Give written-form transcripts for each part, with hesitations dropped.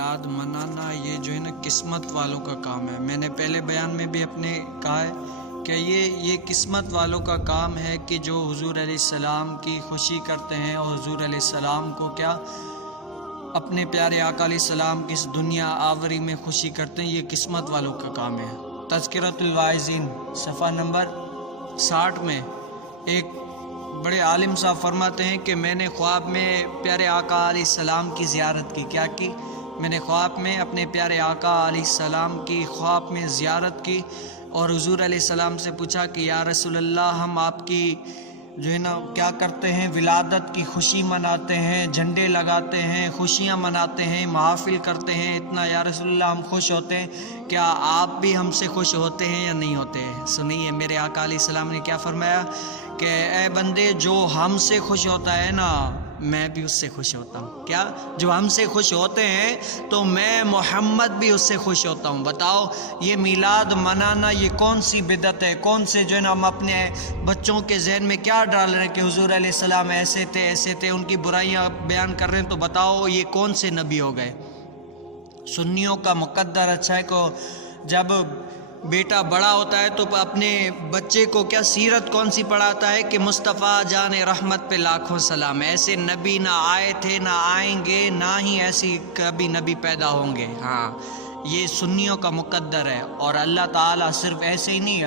میلاد منانا یہ جو ہے نا قسمت والوں کا کام ہے۔ میں نے پہلے بیان میں بھی اپنے کہا ہے کہ یہ قسمت والوں کا کام ہے کہ جو حضور علیہ السلام کی خوشی کرتے ہیں اور حضور علیہ السلام کو کیا اپنے پیارے آقا علیہ السلام کی اس دنیا آوری میں خوشی کرتے ہیں، یہ قسمت والوں کا کام ہے۔ تذکرۃ الواعظین صفحہ نمبر 60 میں ایک بڑے عالم صاحب فرماتے ہیں کہ میں نے خواب میں پیارے آقا علیہ السلام کی زیارت کی۔ کیا کی؟ میں نے خواب میں اپنے پیارے آقا علیہ السلام کی خواب میں زیارت کی اور حضور علیہ السلام سے پوچھا کہ یا رسول اللہ، ہم آپ کی جو ہے نا کیا کرتے ہیں، ولادت کی خوشی مناتے ہیں، جھنڈے لگاتے ہیں، خوشیاں مناتے ہیں، محافل کرتے ہیں، اتنا یا رسول اللہ ہم خوش ہوتے ہیں، کیا آپ بھی ہم سے خوش ہوتے ہیں یا نہیں ہوتے ہیں؟ سنیے میرے آقا علیہ السلام نے کیا فرمایا کہ اے بندے، جو ہم سے خوش ہوتا ہے نا میں بھی اس سے خوش ہوتا ہوں۔ کیا؟ جو ہم سے خوش ہوتے ہیں تو میں محمد بھی اس سے خوش ہوتا ہوں۔ بتاؤ یہ میلاد منانا یہ کون سی بدعت ہے؟ کون سے جو ہے نا ہم اپنے بچوں کے ذہن میں کیا ڈال رہے ہیں کہ حضور علیہ السلام ایسے تھے ایسے تھے، ان کی برائیاں بیان کر رہے ہیں، تو بتاؤ یہ کون سے نبی ہو گئے؟ سنیوں کا مقدر اچھا ہے کہ جب بیٹا بڑا ہوتا ہے تو اپنے بچے کو کیا سیرت کون سی پڑھاتا ہے کہ مصطفیٰ جان رحمت پہ لاکھوں سلام، ایسے نبی نہ آئے تھے نہ آئیں گے، نہ ہی ایسی کبھی نبی پیدا ہوں گے۔ ہاں یہ سنیوں کا مقدر ہے، اور اللہ تعالیٰ صرف ایسے ہی نہیں،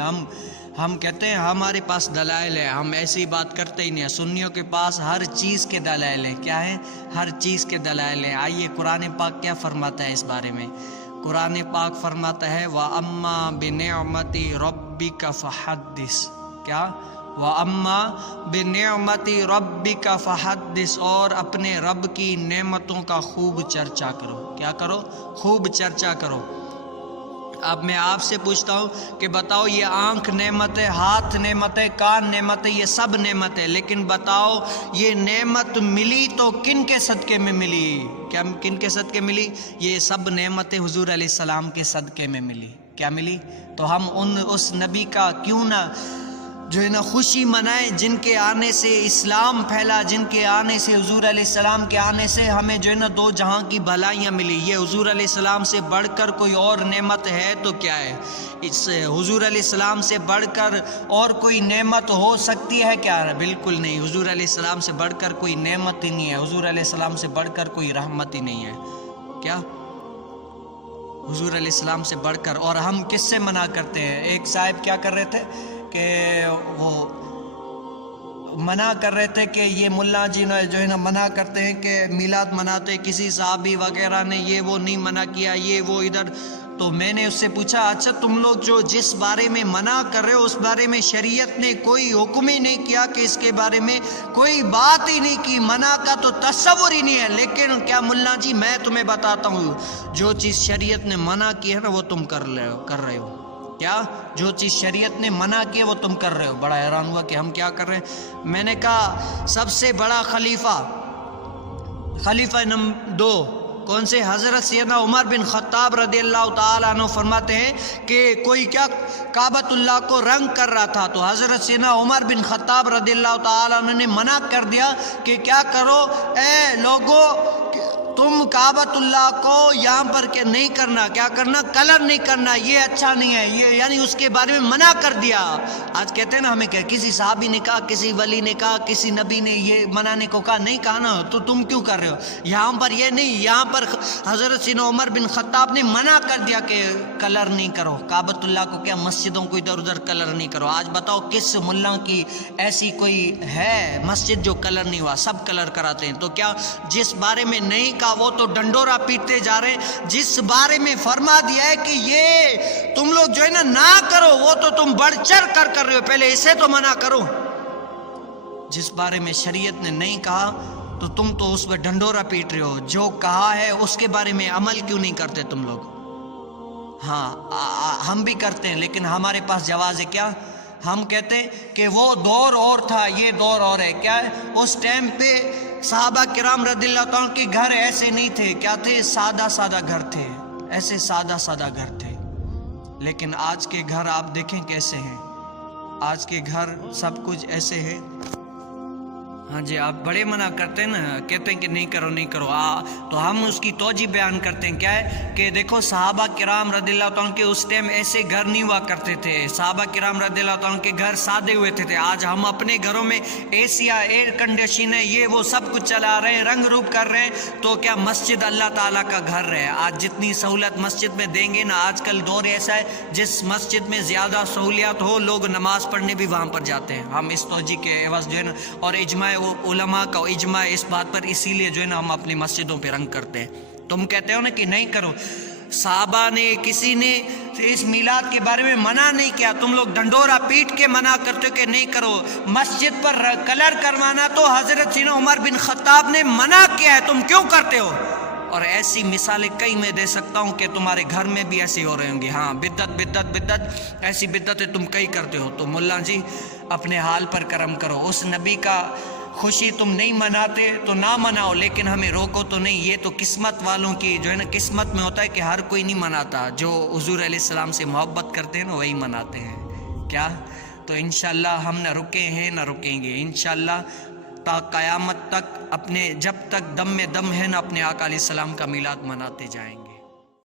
ہم کہتے ہیں ہمارے پاس دلائل ہے، ہم ایسی بات کرتے ہی نہیں ہیں۔ سنیوں کے پاس ہر چیز کے دلائل ہیں۔ کیا ہے؟ ہر چیز کے دلائل ہیں۔ آئیے قرآن پاک کیا فرماتا ہے اس بارے میں۔ قرآن پاک فرماتا ہے وَأَمَّا بِنِعْمَتِ رَبِّكَ فَحَدِّثْ۔ کیا؟ وَأَمَّا بِنِعْمَتِ رَبِّكَ فَحَدِّثْ، اور اپنے رب کی نعمتوں کا خوب چرچا کرو۔ کیا کرو؟ خوب چرچا کرو۔ اب میں آپ سے پوچھتا ہوں کہ بتاؤ یہ آنکھ نعمت ہے، ہاتھ نعمت ہے، کان نعمت ہے، یہ سب نعمت ہے، لیکن بتاؤ یہ نعمت ملی تو کن کے صدقے میں ملی؟ کیا کن کے صدقے ملی؟ یہ سب نعمتیں حضور علیہ السلام کے صدقے میں ملی۔ کیا ملی؟ تو ہم اس نبی کا کیوں نہ جو ہے نا خوشی منائیں جن کے آنے سے اسلام پھیلا، جن کے آنے سے حضور علیہ السلام کے آنے سے ہمیں جو ہے نا دو جہاں کی بھلائیاں ملی۔ یہ حضور علیہ السلام سے بڑھ کر کوئی اور نعمت ہے تو کیا ہے؟ اس حضور علیہ السلام سے بڑھ کر اور کوئی نعمت ہو سکتی ہے کیا؟ بالکل نہیں۔ حضور علیہ السلام سے بڑھ کر کوئی نعمت ہی نہیں ہے، حضور علیہ السلام سے بڑھ کر کوئی رحمت ہی نہیں ہے۔ کیا؟ حضور علیہ السلام سے بڑھ کر۔ اور ہم کس سے منع کرتے ہیں؟ ایک صاحب کیا کر رہے تھے کہ وہ منع کر رہے تھے کہ یہ ملا جی جو ہے نا منع کرتے ہیں کہ میلاد مناتے، کسی صحابی وغیرہ نے یہ وہ نہیں منع کیا، یہ وہ ادھر۔ تو میں نے اس سے پوچھا اچھا تم لوگ جو جس بارے میں منع کر رہے ہو اس بارے میں شریعت نے کوئی حکم ہی نہیں کیا کہ اس کے بارے میں کوئی بات ہی نہیں کی، منع کا تو تصور ہی نہیں ہے، لیکن کیا ملا جی میں تمہیں بتاتا ہوں جو چیز شریعت نے منع کی ہے نا وہ تم کر رہے ہو۔ کیا؟ جو چیز شریعت نے منع کی ہے وہ تم کر رہے ہو۔ بڑا حیران ہوا کہ ہم کیا کر رہے ہیں۔ میں نے کہا سب سے بڑا خلیفہ نمبر 2 کون سے؟ حضرت سیدنا عمر بن خطاب رضی اللہ تعالیٰ عنہ فرماتے ہیں کہ کوئی کیا کعبۃ اللہ کو رنگ کر رہا تھا، تو حضرت سیدنا عمر بن خطاب رضی اللہ تعالیٰ عنہ نے منع کر دیا کہ کیا کرو اے لوگو، تم کعبۃ اللہ کو یہاں پر کہ نہیں کرنا، کیا کرنا؟ کلر نہیں کرنا، یہ اچھا نہیں ہے، یہ یعنی اس کے بارے میں منع کر دیا۔ آج کہتے ہیں نا ہمیں کہ کسی صحابی نے کہا، کسی ولی نے کہا، کسی نبی نے یہ منانے کو کہا، نہیں کہا نا تو تم کیوں کر رہے ہو؟ یہاں پر یہ نہیں، یہاں پر حضرت سیدنا عمر بن خطاب نے منع کر دیا کہ کلر نہیں کرو کعبۃ اللہ کو، کیا مسجدوں کو ادھر ادھر کلر نہیں کرو۔ آج بتاؤ کس ملا کی ایسی کوئی ہے مسجد جو کلر نہیں ہوا؟ سب کلر کراتے ہیں۔ تو کیا جس بارے میں نہیں وہ تو ڈنڈورا پیٹتے جا رہے ہیں، جس بارے میں فرما دیا ہے کہ یہ تم لوگ جو ہے نا نہ کرو وہ تو تم بڑھ چڑھ کر رہے ہو، پہلے اسے تو منع کرو۔ جس بارے میں شریعت نے نہیں کہا تو تم تو اس پہ ڈنڈورا پیٹ رہے ہو، جو کہا ہے اس کے بارے میں عمل کیوں نہیں کرتے تم لوگ؟ ہاں ہم بھی کرتے ہیں، لیکن ہمارے پاس جواز ہے۔ کیا؟ ہم کہتے ہیں کہ وہ دور اور تھا، یہ دور اور ہے۔ کیا ہے؟ اس ٹائم پہ صحابہ کرام رضی اللہ عنہ کے گھر ایسے نہیں تھے، کیا تھے؟ سادہ سادہ گھر تھے، ایسے سادہ سادہ گھر تھے۔ لیکن آج کے گھر آپ دیکھیں کیسے ہیں، آج کے گھر سب کچھ ایسے ہے۔ ہاں جی، آپ بڑے منع کرتے ہیں نا، کہتے ہیں کہ نہیں کرو نہیں کرو، تو ہم اس کی توجہ بیان کرتے ہیں. کیا ہے کہ دیکھو صحابہ کرام رضی اللہ عنہ کے اس ٹائم ایسے گھر نہیں ہوا کرتے تھے. صحابہ کرام رضی اللہ عنہ کے گھر سادے ہوئے تھے. آج ہم اپنے گھروں میں ایسیا، ایئر کنڈیشن ہے، یہ وہ سب کچھ چلا رہے ہیں، رنگ روپ کر رہے ہیں. تو کیا مسجد اللہ تعالیٰ کا گھر ہے. آج جتنی سہولت مسجد میں دیں گے نا، آج کل دور ایسا ہے جس مسجد میں زیادہ سہولیات ہو، لوگ نماز پڑھنے بھی وہاں پر جاتے ہیں. ہم اس توجہ کے عوض جو ہے نا، اور اجماع علماء کا اجماع اس بات پر، اسی لیے جو ہے نا ہم اپنی مسجدوں پہ رنگ کرتے ہیں. تم کہتے ہو نا کہ نہیں کرو، صحابہ نے کسی نے اس میلاد کے بارے میں منع نہیں کیا، تم لوگ ڈنڈورا پیٹ کے منع کرتے ہو کہ نہیں کرو. مسجد پر کلر کروانا تو حضرت سیدنا عمر بن خطاب نے منع کیا ہے، تم کیوں کرتے ہو؟ اور ایسی مثالیں کئی میں دے سکتا ہوں کہ تمہارے گھر میں بھی ایسی ہو رہی ہوں گی. ہاں، بدعت ایسی بدعتیں تم کئی کرتے ہو. تو ملا جی اپنے حال پر کرم کرو. اس نبی کا خوشی تم نہیں مناتے تو نہ مناؤ، لیکن ہمیں روکو تو نہیں. یہ تو قسمت والوں کی جو ہے نا، قسمت میں ہوتا ہے کہ ہر کوئی نہیں مناتا. جو حضور علیہ السلام سے محبت کرتے ہیں نا، وہی مناتے ہیں. کیا تو انشاءاللہ ہم نہ رکے ہیں نہ رکیں گے. انشاءاللہ تا قیامت تک، اپنے جب تک دم میں دم ہے نا، اپنے آقا علیہ السلام کا میلاد مناتے جائیں گے.